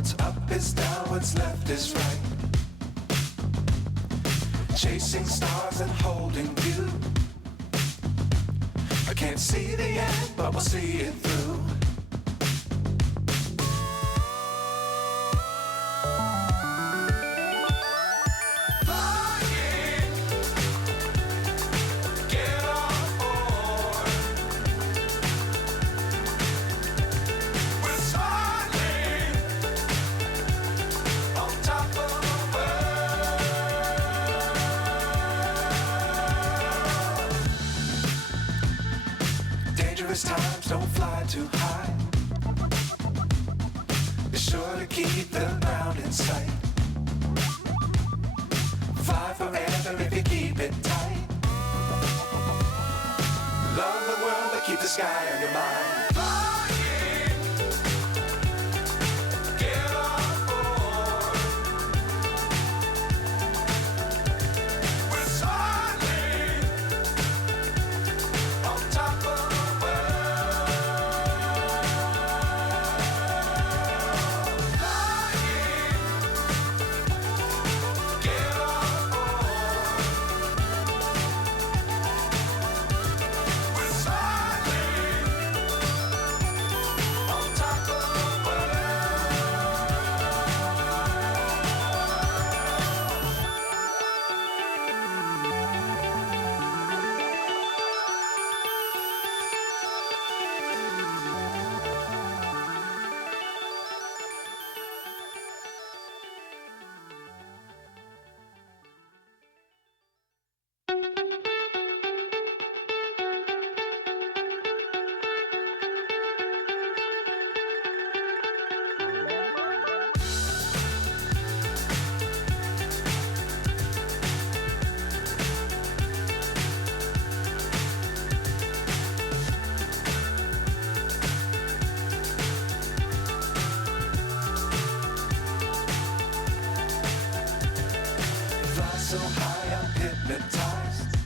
What's up is down, what's left is right. Chasing stars and holding you. I can't see the end, but we'll see it through. Times don't fly too high. Be sure to keep the ground in sight. Fly forever if you keep it tight. Love the world but keep the sky on your mind. So high I'm hypnotized.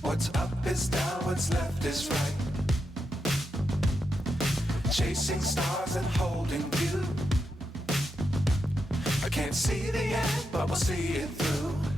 What's up is down, what's left is right. Chasing stars and holding you. I can't see the end, but we'll see it through.